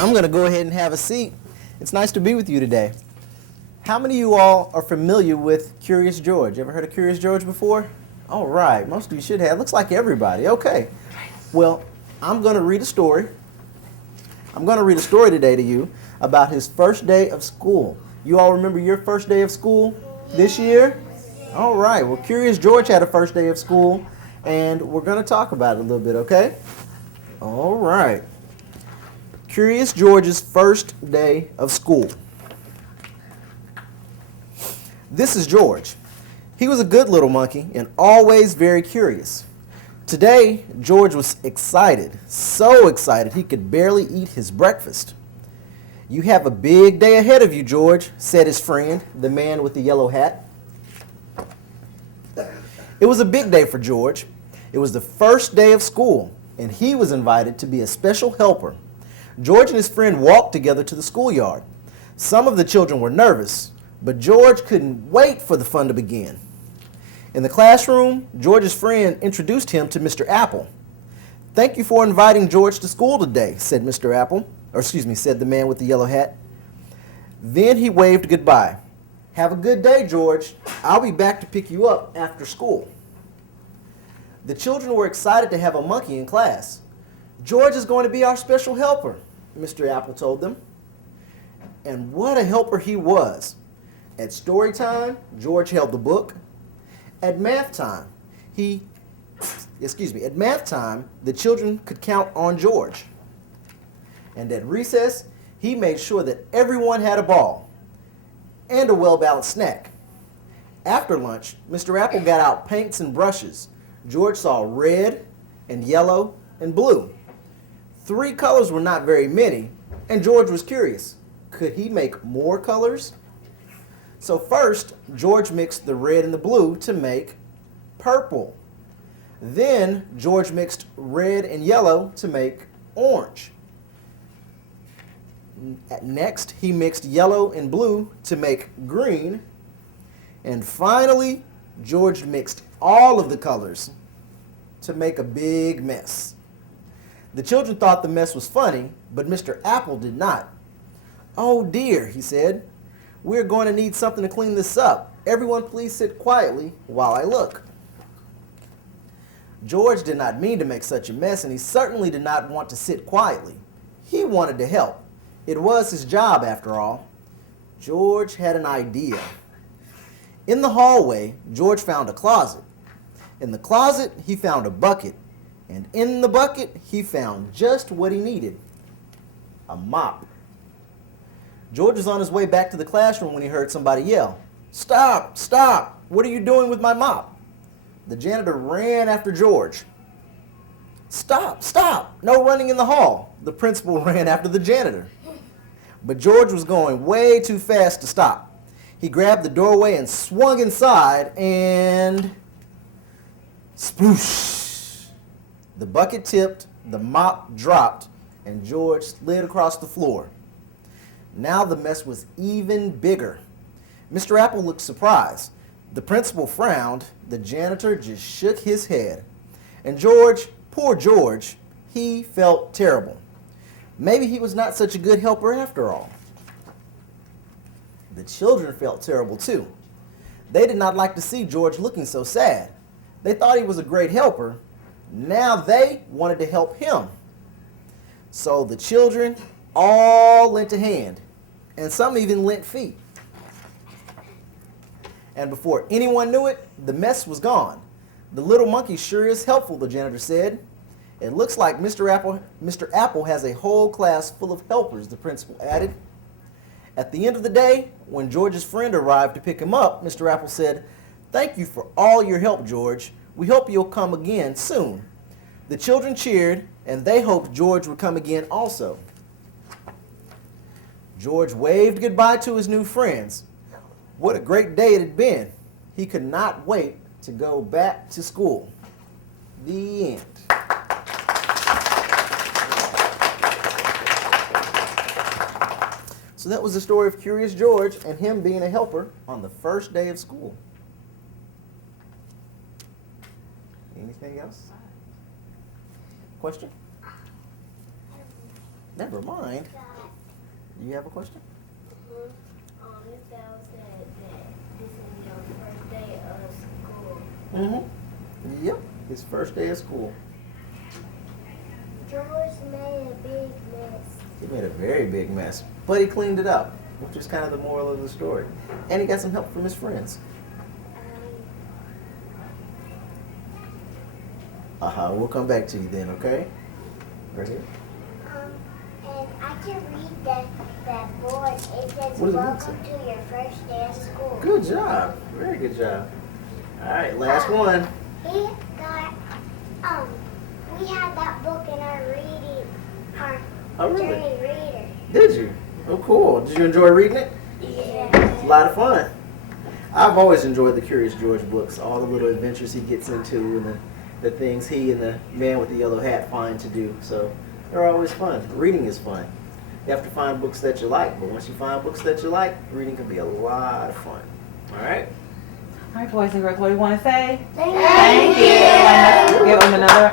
I'm going to go ahead and have a seat. It's nice to be with you today. How many of you all are familiar with Curious George? Ever heard of Curious George before? All right, most of you should have. Looks like everybody. Okay. Well, I'm going to read a story. I'm going to read a story today to you about his first day of school. You all remember your first day of school this year? All right. Well, Curious George had a first day of school, and we're going to talk about it a little bit, okay? All right. Curious George's first day of school. This is George. He was a good little monkey and always very curious. Today, George was excited, so excited he could barely eat his breakfast. "You have a big day ahead of you, George," said his friend, the man with the yellow hat. It was a big day for George. It was the first day of school, and he was invited to be a special helper. George and his friend walked together to the schoolyard. Some of the children were nervous, but George couldn't wait for the fun to begin. In the classroom, George's friend introduced him to Mr. Apple. "Thank you for inviting George to school today," said Mr. Apple, said the man with the yellow hat. Then he waved goodbye. "Have a good day, George. I'll be back to pick you up after school." The children were excited to have a monkey in class. "George is going to be our special helper," Mr. Apple told them. And what a helper he was. At story time, George held the book. At math time, the children could count on George. And at recess, he made sure that everyone had a ball and a well-balanced snack. After lunch, Mr. Apple got out paints and brushes. George saw red and yellow and blue. 3 colors were not very many, and George was curious. Could he make more colors? So first, George mixed the red and the blue to make purple. Then, George mixed red and yellow to make orange. Next, he mixed yellow and blue to make green. And finally, George mixed all of the colors to make a big mess. The children thought the mess was funny, but Mr. Apple did not. "Oh dear," he said. "We're going to need something to clean this up. Everyone please sit quietly while I look." George did not mean to make such a mess, and he certainly did not want to sit quietly. He wanted to help. It was his job, after all. George had an idea. In the hallway, George found a closet. In the closet, he found a bucket. And in the bucket, he found just what he needed: a mop. George was on his way back to the classroom when he heard somebody yell, "Stop! Stop! What are you doing with my mop?" The janitor ran after George. "Stop! Stop! No running in the hall!" The principal ran after the janitor. But George was going way too fast to stop. He grabbed the doorway and swung inside, and sploosh! The bucket tipped, the mop dropped, and George slid across the floor. Now the mess was even bigger. Mr. Apple looked surprised. The principal frowned. The janitor just shook his head. And George, poor George, he felt terrible. Maybe he was not such a good helper after all. The children felt terrible too. They did not like to see George looking so sad. They thought he was a great helper. Now they wanted to help him. So the children all lent a hand, and some even lent feet. And before anyone knew it, the mess was gone. "The little monkey sure is helpful," the janitor said. "It looks like Mr. Apple has a whole class full of helpers," the principal added. At the end of the day, when George's friend arrived to pick him up, Mr. Apple said, "Thank you for all your help, George. We hope you'll come again soon." The children cheered, and they hoped George would come again also. George waved goodbye to his new friends. What a great day it had been. He could not wait to go back to school. The end. So that was the story of Curious George and him being a helper on the first day of school. Anything else? Question? Never mind. You have a question? Miss Bell said that this is your first day of school. Mm-hmm. Yep. His first day of school. George made a big mess. He made a very big mess, but he cleaned it up, which is kind of the moral of the story. And he got some help from his friends. We'll come back to you then, okay? Right here. And I can read that board. It says, What does it welcome to your first day of school. Good job. Very good job. All right, last one. He got, we had that book in our journey reader. Did you? Oh, cool. Did you enjoy reading it? Yeah. It's a lot of fun. I've always enjoyed the Curious George books, all the little adventures he gets into and the things he and the man with the yellow hat find to do. So they're always fun. Reading is fun. You have to find books that you like, but once you find books that you like, reading can be a lot of fun. All right? All right, boys and girls, what do you want to say? Thank you. Let's give them another